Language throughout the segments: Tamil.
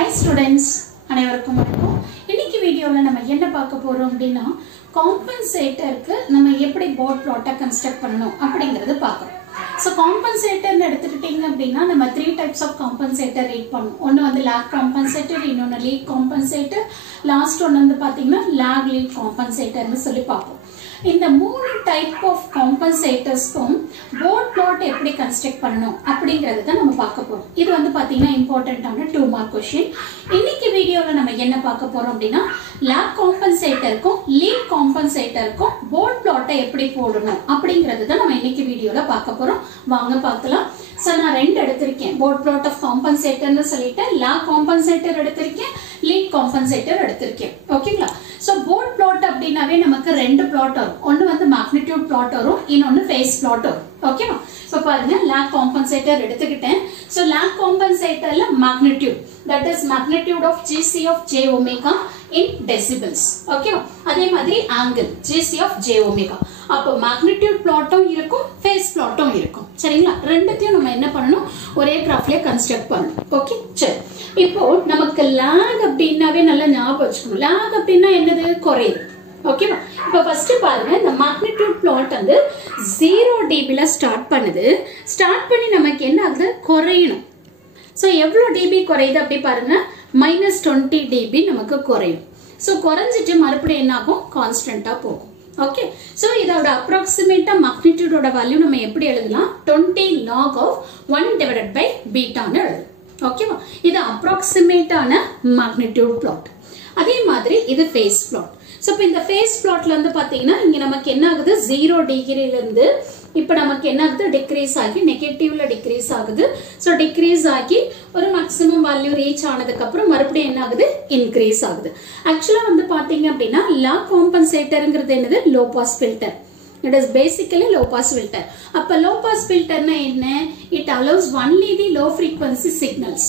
Hi students, அனைவருக்கும் வணக்கம். இன்னைக்கு வீடியோல நம்ம என்ன பார்க்க போறோம் அப்படினா காம்பன்சேட்டருக்கு நம்ம எப்படி போர்ட் பிளாட்டை கன்ஸ்ட்ரக்ட் பண்ணனும் அப்படிங்கறது பார்க்கறோம். So compensator ன்னு எடுத்துக்கிட்டீங்க அப்படினா நம்ம 3 types of compensator ரீட் பண்ணுவோம். ஒன்னு வந்து lag compensator, இன்னொன்னு lead compensator, லாஸ்ட் ஒன்னு வந்து பாத்தீங்கன்னா lag lead compensator ன்னு சொல்லி பார்ப்போம். இந்த மூணு டைப் ஆஃப் காம்பன்சேட்டர்ஸ்க்கும் போர்ட் பிளாட் எப்படி கன்ஸ்ட்ரக்ட் பண்ணணும் அப்படிங்கறது தான் நம்ம பார்க்க போறோம். இது வந்து பாத்தீங்கன்னா இம்பார்ட்டன்ட்டான 2 மார்க் क्वेश्चन. இன்னைக்கு வீடியோல நம்ம என்ன பார்க்க போறோம் அப்படினா லாக் காம்பன்சேட்டருக்கும் லீட் காம்பன்சேட்டருக்கும் போர்ட் பிளாட்டை எப்படி போடணும் அப்படிங்கறது தான் நம்ம இன்னைக்கு வீடியோல பார்க்க போறோம். வாங்க பார்க்கலாம். சோ நான் ரெண்டு எடுத்திருக்கேன். போர்ட் பிளாட் ஆஃப் காம்பன்சேட்டர்னு சொல்லிட்டு லாக் காம்பன்சேட்டர் எடுத்திருக்கேன், லீட் காம்பன்சேட்டர் எடுத்திருக்கேன். ஓகேங்களா? சோ போர்ட் பிளாட் அப்படினாவே நமக்கு ரெண்டு பிளாட் வரும். ஒன்னு வந்து மேக்னிட்யூட் பிளாட் வரும், இன்னொன்னு ஃபேஸ் பிளாட் வரும். ஓகேவா? சோ பாருங்க, லாக் காம்பன்சேட்டர் எடுத்துக்கிட்டேன். சோ லாக் காம்பன்சேட்டர்ல magnitude, that is magnitude of GC of j omega in decibels. ஓகேவா? அதே மாதிரி angle GC of j omega. அப்போ மேக்னிட்யூட் பிளாட்டும் இருக்கும், ஃபேஸ் பிளாட்டும் இருக்கும். சரிங்களா? ரெண்டுத்தையும் நம்ம என்ன பண்ணனும், ஒரே கிராஃப்லயே கன்ஸ்ட்ரக்ட் பண்ணனும். ஓகே? சரி. இப்போ நமக்கு லாக் அப்படினாவே நல்லா ஞாபகம் வச்சுக்கணும். லாக் அப்படினா என்னது? குறையுது. ஓகேவா? இப்போ ஃபர்ஸ்ட் பாருங்க, இந்த மேக்னிட்யூட் பிளாட் வந்து 0 dB ல ஸ்டார்ட் பண்ணுது. ஸ்டார்ட் பண்ணி நமக்கு என்ன ஆகுது? குறையணும். சோ எவ்வளவு dB குறையுது அப்படி பாருங்க, -20 dB நமக்கு குறையும். சோ குறைஞ்சிட்டு மறுபடியும் என்ன ஆகும்? கான்ஸ்டன்ட்டா போகும். ஓகே? சோ இதோட அப்ராக்ஸிமேட்டா மேக்னிட்யூடோட வேல்யூ நம்ம எப்படி எழுதலாம்? 20 log of 1 divided by beta ன்னு எழுதலாம். ஓகேவா? இது அப்ராக்ஸிமேட்டான மேக்னிட்யூட் பிளாட். அதே மாதிரி இது ஃபேஸ் பிளாட். சோ இப்போ இந்த ஃபேஸ் பிளாட்ல வந்து பாத்தீங்கன்னா இங்க நமக்கு என்ன ஆகுது? 0 டிகிரில இருந்து இப்போ நமக்கு என்ன ஆகுது? டிக்ரீஸ் ஆகி நெகட்டிவ்ல டிக்ரீஸ் ஆகுது. சோ டிக்ரீஸ் ஆகி ஒரு மேக்ஸிமம் வேல்யூ ரீச் ஆனதுக்கு அப்புறம் மறுபடியும் என்ன ஆகுது? இன்க்ரீஸ் ஆகுது. ஆக்சுவலா வந்து பாத்தீங்க அப்படின்னா லாக் காம்பன்சேட்டர்ங்கிறது என்னது? Low pass filter. It is basically low pass filter. அப்ப low pass filter னா என்ன? It allows only the low frequency signals.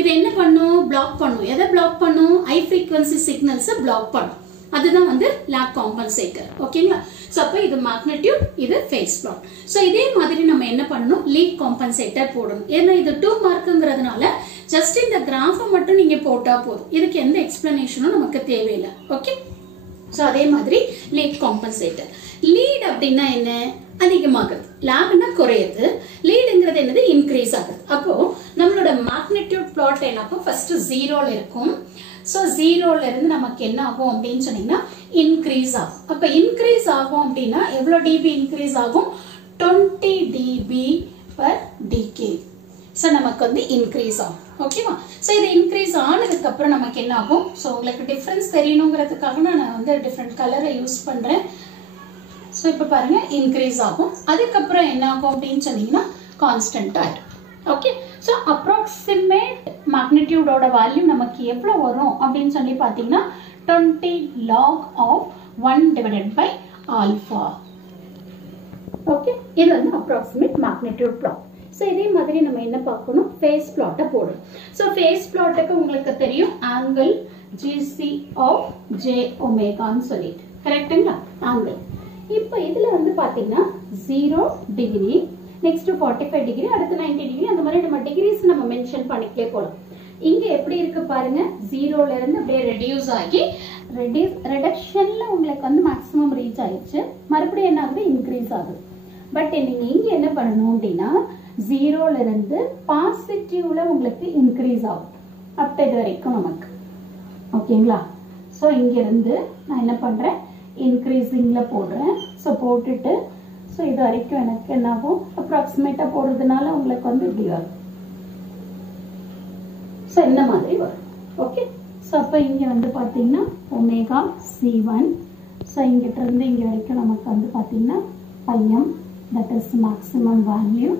இது என்ன பண்ணும்? பிளாக் பண்ணும். எதை பிளாக் பண்ணும்? ஹை frequency signals பிளாக் பண்ணும். அதுதான் வந்து லாக் காம்பன்சேட்டர். ஓகேங்களா? சோ அப்ப இது மேக்னிட்யூட், இது ஃபேஸ் பிளாட். சோ இதே மாதிரி நம்ம என்ன பண்ணணும்? லீட் காம்பன்சேட்டர் போடணும். ஏன்னா இது 2 மார்க்குங்கிறதுனால ஜஸ்ட் இந்த கிராஃபை மட்டும் நீங்க போட்டா போதும். இதுக்கு எந்த எக்ஸ்பிளனேஷனும் நமக்கு தேவையில்லை. ஓகே? சோ அதே மாதிரி லீட் காம்பன்சேட்டர். லீட் அப்படின்னா என்ன? அதிகமாகுது. லாக்னா குறையுது. லீடுங்கிறது என்னது? இன்க்ரீஸ் ஆகுது. அப்போ நம்மளோட மேக்னிட்யூட் பிளாட் என்னப்போ ஃபர்ஸ்ட் 0ல இருக்கும். சோ 0ல இருந்து நமக்கு என்ன ஆகும் அப்படின்னு சொன்னீங்கன்னா இன்க்ரீஸ் ஆகும். அப்ப இன்க்ரீஸ் ஆகும் அப்படின்னா எவ்வளவு dB இன்க்ரீஸ் ஆகும்? 20 dB per decade. சோ நமக்கு வந்து இன்க்ரீஸ் ஆகும். ஓகேவா? சோ இது இன்க்ரீஸ் ஆனதுக்கு அப்புறம் நமக்கு என்ன ஆகும்? சோ உங்களுக்கு டிஃபரன்ஸ் தெரியணுங்கிறதுக்காக நான் வந்து டிஃபரண்ட் கலரை யூஸ் பண்றேன். சோ இப்போ பாருங்க, இன்க்ரீஸ் ஆகும். அதுக்கப்புறம் என்ன ஆகும் அப்படின்னு சொன்னீங்கன்னா கான்ஸ்டன்ட் ஆயிடும். ஓகே? சோ அப்ராக்சிமேட் மேக்னிட்யூடோட வேல்யூ நமக்கு எவ்வளவு வரும் அப்படின்னு சொல்லி பாத்தீங்கன்னா 20 log of 1 divided by alpha. Okay? இது வந்து அப்ராக்சிமேட் மேக்னிட்யூட் பிளாட். சோ இதே மாதிரி நம்ம என்ன பார்க்கணும்? ஃபேஸ் பிளாட்டை போடணும். சோ ஃபேஸ் பிளாட்டுக்கு உங்களுக்கு தெரியும் angle GC of j omega ன்னு சொல்லிட்டு. கரெக்ட்டுங்களா? ஆங்கிள். இப்போ இதுல வந்து பாத்தீங்கன்னா 0 டிகிரி, நெக்ஸ்ட் 45 டிகிரி, அடுத்து 90 டிகிரி, அந்த மாதிரி நம்ம டிகிரிஸ் நம்ம மென்ஷன் பண்ணிக்கிட்டே போலாம். இங்க எப்படி இருக்கு பாருங்க, 0ல இருந்து அப்படியே ரெடியூஸ் ஆகி ரெடக்ஷன்ல உங்களுக்கு வந்து மேக்ஸிமம் ரீச் ஆயிடுச்சு. மறுபடியும் என்ன ஆகுது? இன்க்ரீஸ் ஆகுது. பட் நீங்க இங்க என்ன பண்ணணும் அப்படின்னா 0ல இருந்து பாசிட்டிவ்ல உங்களுக்கு இன்க்ரீஸ் ஆகும் அப் இது வரைக்கும் நமக்கு. ஓகேங்களா? சோ இங்க இருந்து நான் என்ன பண்றேன்? இன்க்ரீசிங்ல போடுறேன். சோ போட்டுட்டு சோ இது வரைக்கும் எனக்கு என்ன ஆகும்? அப்ராக்சிமேட்டா போடுறதுனால உங்களுக்கு வந்து இப்படி வரும். சோ இந்த மாதிரி வரும். ஓகே? சோ அப்ப இங்க வந்து பாத்தீங்கன்னா ஒமேகா C1. சோ இங்கிட்ட இருந்து இங்க வரைக்கும் நமக்கு வந்து பாத்தீங்கன்னா m, that is maximum value.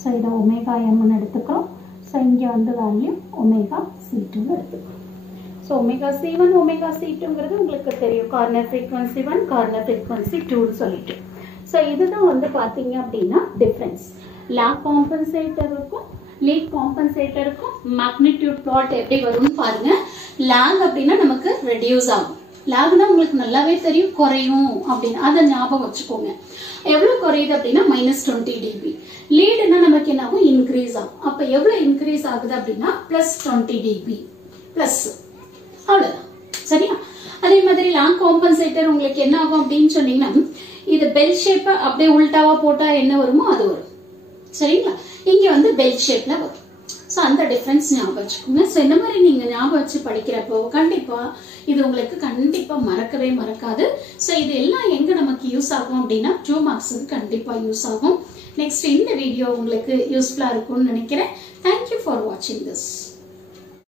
So இத ஒமேகா m ன்னு எடுத்துக்கிறோம். சோ இங்க வந்து வேல்யூ ஒமேகா C2 ன்னு எடுத்துக்கிறோம். சோ ஒமேகா C1 ஒமேகா C2ங்கிறது உங்களுக்கு தெரியும். கார்னர் ஃப்ரீக்வன்சி 1, கார்னர் ஃப்ரீக்வன்சி 2 ன்னு சொல்லிட்டு. சோ இதுதான் வந்து பாத்தீங்க அப்படின்னா டிஃபரன்ஸ். லாக் காம்பன்சேட்டருக்கும் லீட் காம்பன்சேட்டருக்கும் மேக்னிட்யூட் பிளாட் எப்படி வரும்னு பாருங்க. லாக் அப்படின்னா நமக்கு ரெடியூஸ் ஆகும். லாக்னா உங்களுக்கு நல்லாவே தெரியும், குறையும் அப்படின்னு. அதை ஞாபகம் வச்சுக்கோங்க. எவ்வளவு குறையுது அப்படின்னா -20 dB. லீடுனா நமக்கு என்ன ஆகும்? இன்க்ரீஸ் ஆகும். அப்ப எவ்வளவு இன்க்ரீஸ் ஆகுது அப்படின்னா +20 dB. பிளஸ், அவ்வளவுதான். சரியா? அதே மாதிரி லாங் காம்பன்சேட்டர் உங்களுக்கு என்ன ஆகும் அப்படின்னு சொன்னீங்கன்னா, இது பெல் ஷேப்பை அப்படியே உல்டாவா போட்டா என்ன வருமோ அது வரும். சரிங்களா? இங்க வந்து பெல் ஷேப்ல வரும். ஸோ அந்த டிஃபரன்ஸ் ஞாபகம் வச்சுக்கோங்க. ஸோ இந்த மாதிரி நீங்க ஞாபகம் வச்சு படிக்கிறப்போ கண்டிப்பா இது உங்களுக்கு கண்டிப்பா மறக்கவே மறக்காது. ஸோ இது எல்லாம் எங்க நமக்கு யூஸ் ஆகும் அப்படின்னா 2 மார்க்ஸுக்கு கண்டிப்பா யூஸ் ஆகும். நெக்ஸ்ட் இந்த வீடியோ உங்களுக்கு யூஸ்ஃபுல்லா இருக்கும்னு நினைக்கிறேன். தேங்க்யூ ஃபார் வாட்சிங் திஸ்.